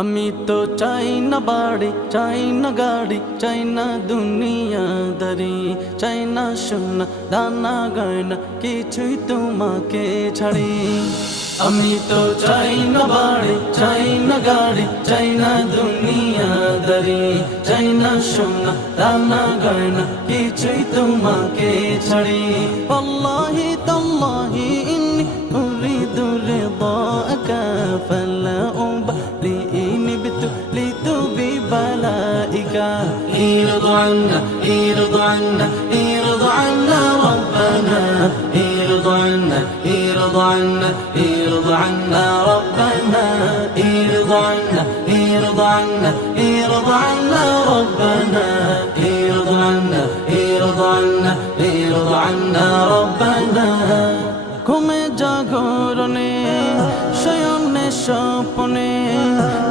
আমি তো চাই না বাড়ি, চাই না গাড়ি, চাই না দুনিয়াদারি, চাই না সোনা দানা গয়না, কিছুই তোমাকে ছাড়ি। আমি তো চাই না বাড়ি, চাই না গাড়ি, চাই না দুনিয়াদারি, চাই না সোনা দানা গয়না, কিছুই তোমাকে ছাড়ি। আল্লাহি তাল্লাহি ইন্নী উরিদু রিদাকা ফালা উবালি ইন ابتليت ببلائك. ارض عنا ارض عنا ارض عنا ربنا، ارض عنا ارض عنا ارض عنا ربنا، ارض عنا ارض عنا ارض عنا ربنا، ارض عنا ارض عنا ارض عنا ربنا। ঘুমে জাগরণে শয়নে স্বপ্নে